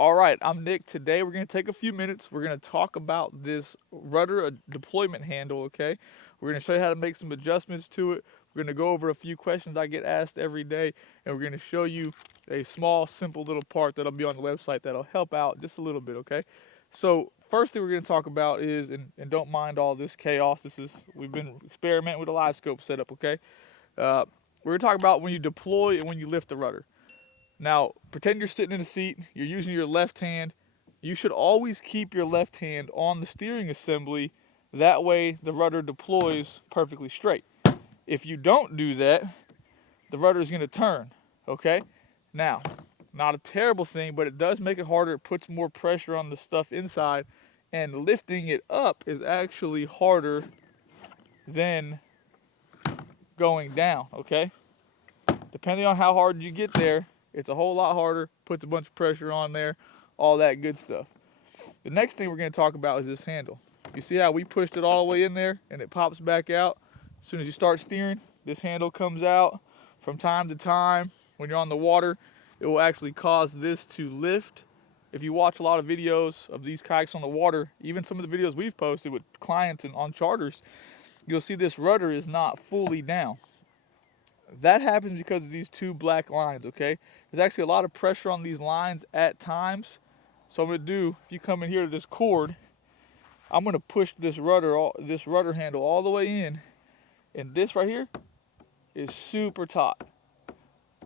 All right, I'm Nick. Today we're going to take a few minutes. We're going to talk about this rudder deployment handle, okay? We're going to show you how to make some adjustments to it. We're going to go over a few questions I get asked every day, and we're going to show you a small, simple little part that'll be on the website that'll help out just a little bit, okay? So first thing we're going to talk about is, and don't mind all this chaos, we've been experimenting with a live scope setup, okay? We're going to talk about when you deploy and when you lift the rudder. Now, pretend you're sitting in a seat, you're using your left hand. You should always keep your left hand on the steering assembly. That way, the rudder deploys perfectly straight. If you don't do that, the rudder is going to turn, okay? Now, not a terrible thing, but it does make it harder. It puts more pressure on the stuff inside, and lifting it up is actually harder than going down, okay? Depending on how hard you get there, it's a whole lot harder, puts a bunch of pressure on there, all that good stuff. The next thing we're going to talk about is this handle. You see how we pushed it all the way in there and it pops back out? As soon as you start steering, this handle comes out. From time to time, when you're on the water, it will actually cause this to lift. If you watch a lot of videos of these kayaks on the water, even some of the videos we've posted with clients and on charters, you'll see this rudder is not fully down. That happens because of these two black lines, okay? There's actually a lot of pressure on these lines at times. So I'm going to do, if you come in here to this cord, I'm going to push this rudder handle all the way in. And this right here is super taut,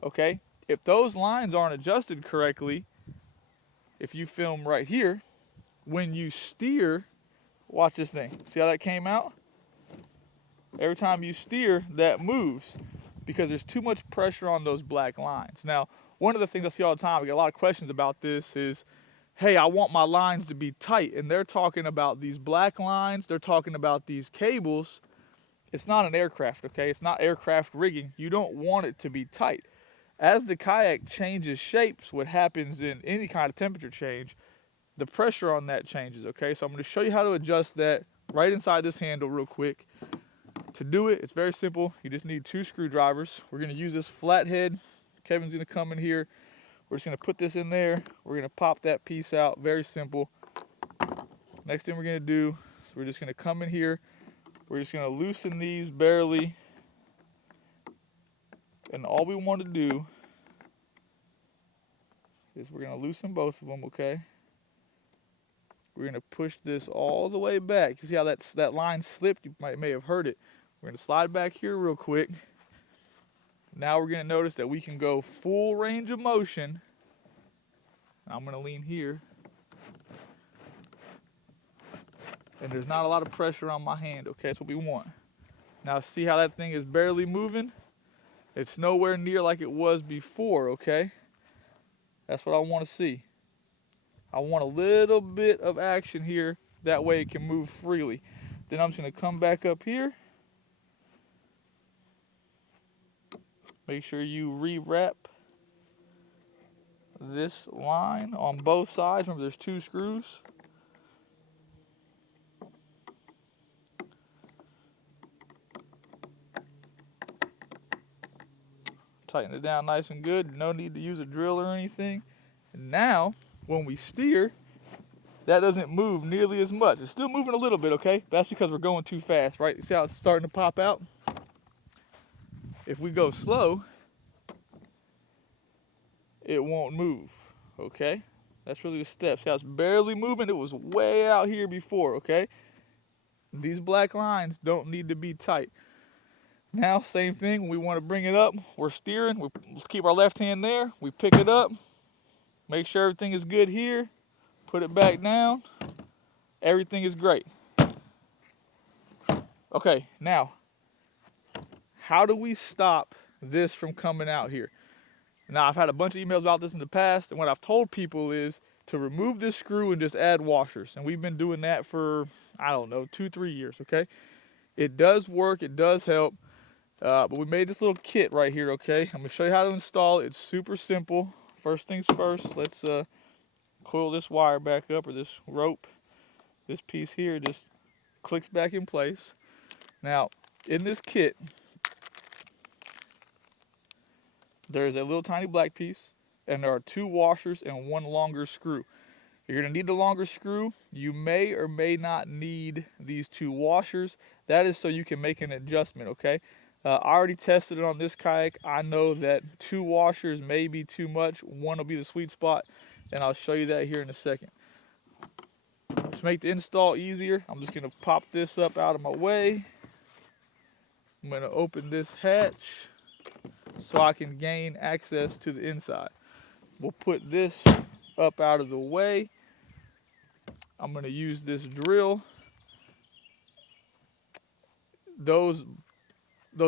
okay? If those lines aren't adjusted correctly, if you film right here, when you steer, watch this thing. See how that came out? Every time you steer, that moves, because there's too much pressure on those black lines. Now, one of the things I see all the time, we get a lot of questions about this, is, hey, I want my lines to be tight. And they're talking about these black lines, they're talking about these cables. It's not an aircraft, okay? It's not aircraft rigging. You don't want it to be tight. As the kayak changes shapes, what happens in any kind of temperature change, the pressure on that changes, okay? So I'm going to show you how to adjust that right inside this handle real quick. To do it, it's very simple. You just need 2 screwdrivers. We're going to use this flathead. Kevin's going to come in here. We're just going to put this in there. We're going to pop that piece out. Very simple. Next thing we're going to do is we're just going to come in here. We're just going to loosen these barely. And all we want to do is we're going to loosen both of them, okay? We're going to push this all the way back. You see how that line slipped? You may have heard it. We're going to slide back here real quick. Now we're going to notice that we can go full range of motion. I'm going to lean here. And there's not a lot of pressure on my hand, okay? That's what we want. Now see how that thing is barely moving? It's nowhere near like it was before, okay? That's what I want to see. I want a little bit of action here. That way it can move freely. Then I'm just going to come back up here. Make sure you rewrap this line on both sides. Remember, there's 2 screws. Tighten it down nice and good. No need to use a drill or anything. And now, when we steer, that doesn't move nearly as much. It's still moving a little bit, okay? That's because we're going too fast, right? See how it's starting to pop out? If we go slow, it won't move, okay? That's really the step. See how it's barely moving? It was way out here before, okay? These black lines don't need to be tight. Now, same thing, when we want to bring it up, we're steering. Let's keep our left hand there. We pick it up. Make sure everything is good here. Put it back down. Everything is great. Okay, now, how do we stop this from coming out here? Now, I've had a bunch of emails about this in the past, and what I've told people is to remove this screw and just add washers. And we've been doing that for, I don't know, 2-3 years, okay? It does work. It does help. But we made this little kit right here, okay? I'm going to show you how to install it. It's super simple. First things first, let's coil this wire back up, or this rope. This piece here just clicks back in place. Now, in this kit, there's a little tiny black piece. and there are 2 washers and 1 longer screw. You're going to need the longer screw. You may or may not need these 2 washers. That is so you can make an adjustment, okay? I already tested it on this kayak. I know that 2 washers may be too much. 1 will be the sweet spot, and I'll show you that here in a second. To make the install easier, I'm just going to pop this up out of my way. I'm going to open this hatch so I can gain access to the inside. We'll put this up out of the way. I'm going to use this drill. Those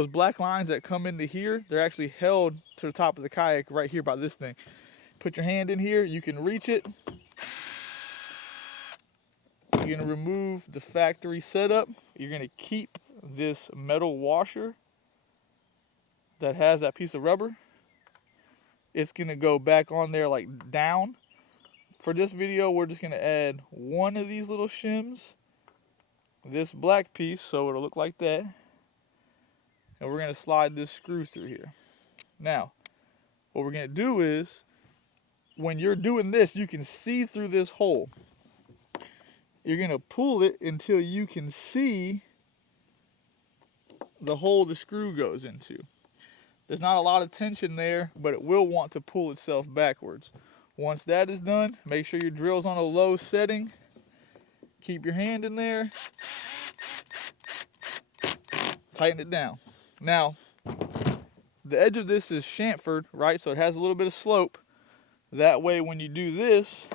black lines that come into here, they're actually held to the top of the kayak right here by this thing. Put your hand in here, you can reach it. You're going to remove the factory setup. You're going to keep this metal washer that has that piece of rubber. It's going to go back on there like down. For this video, we're just going to add 1 of these little shims, this black piece, so it'll look like that. And we're going to slide this screw through here. Now, what we're going to do is, when you're doing this, you can see through this hole. You're going to pull it until you can see the hole the screw goes into. There's not a lot of tension there, but it will want to pull itself backwards. Once that is done, make sure your drill's on a low setting. Keep your hand in there. Tighten it down. Now, the edge of this is chamfered, right? So it has a little bit of slope. That way, when you do this,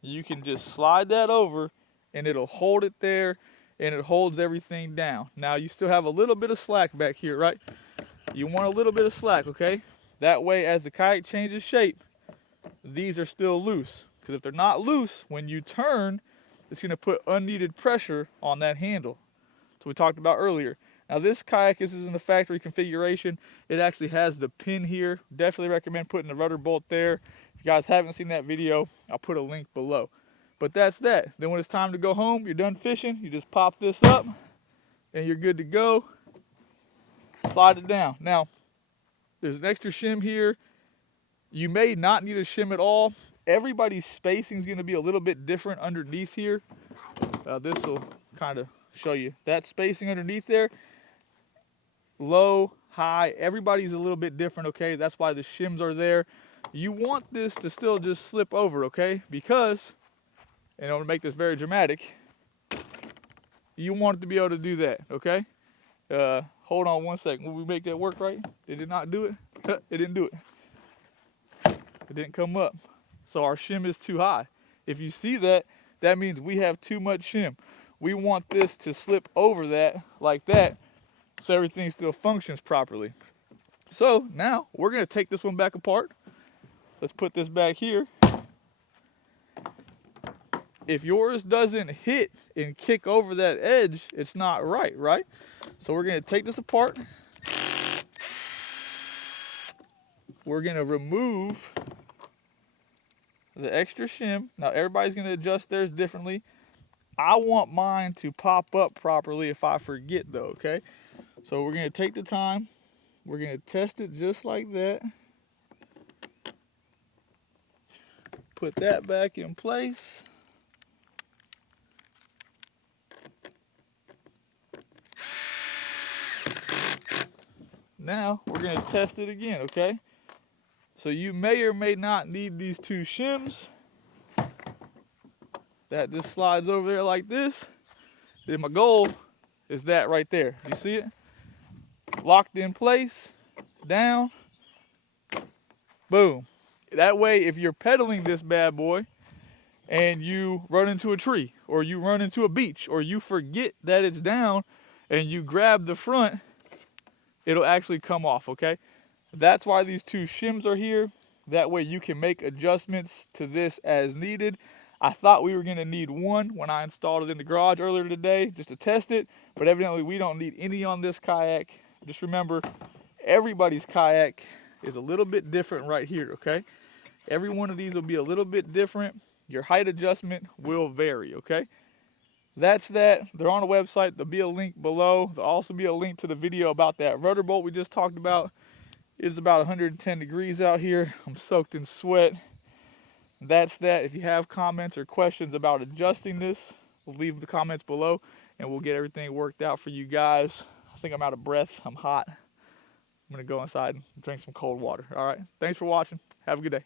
you can just slide that over and it'll hold it there and it holds everything down. Now, you still have a little bit of slack back here, right? You want a little bit of slack, okay? That way, as the kayak changes shape, these are still loose. Because if they're not loose, when you turn, it's going to put unneeded pressure on that handle. So we talked about earlier. Now this kayak, this is in the factory configuration. It actually has the pin here. Definitely recommend putting the rudder bolt there. If you guys haven't seen that video, I'll put a link below. But that's that. Then when it's time to go home, you're done fishing, you just pop this up and you're good to go. Slide it down. Now, there's an extra shim here. You may not need a shim at all. Everybody's spacing is going to be a little bit different underneath here. This will kind of show you that spacing underneath there. Low, high, everybody's a little bit different, okay? That's why the shims are there. You want this to still just slip over, okay? Because, and I'm going to make this very dramatic, you want it to be able to do that, okay? Hold on 1 second. Will we make that work right? It did not do it? It didn't do it. It didn't come up. So our shim is too high. If you see that, that means we have too much shim. We want this to slip over that like that so everything still functions properly. So now we're going to take this one back apart. Let's put this back here. If yours doesn't hit and kick over that edge, it's not right, right? So we're going to take this apart. We're going to remove the extra shim. Now everybody's going to adjust theirs differently. I want mine to pop up properly if I forget though, okay? So we're going to take the time. We're going to test it just like that. Put that back in place. Now we're going to test it again, okay? So you may or may not need these 2 shims. That just slides over there like this. Then my goal is that right there. You see it? Locked in place, down, boom. That way, if you're pedaling this bad boy and you run into a tree or you run into a beach or you forget that it's down and you grab the front, it'll actually come off, okay? That's why these 2 shims are here. That way you can make adjustments to this as needed. I thought we were going to need 1 when I installed it in the garage earlier today just to test it, but evidently we don't need any on this kayak. Just remember, everybody's kayak is a little bit different right here, okay? Every one of these will be a little bit different. Your height adjustment will vary, okay? That's that. They're on the website. There'll be a link below. There'll also be a link to the video about that rudder bolt we just talked about. It's about 110 degrees out here. I'm soaked in sweat. That's that. If you have comments or questions about adjusting this, leave the comments below and we'll get everything worked out for you guys. I think I'm out of breath. I'm hot. I'm going to go inside and drink some cold water. All right. Thanks for watching. Have a good day.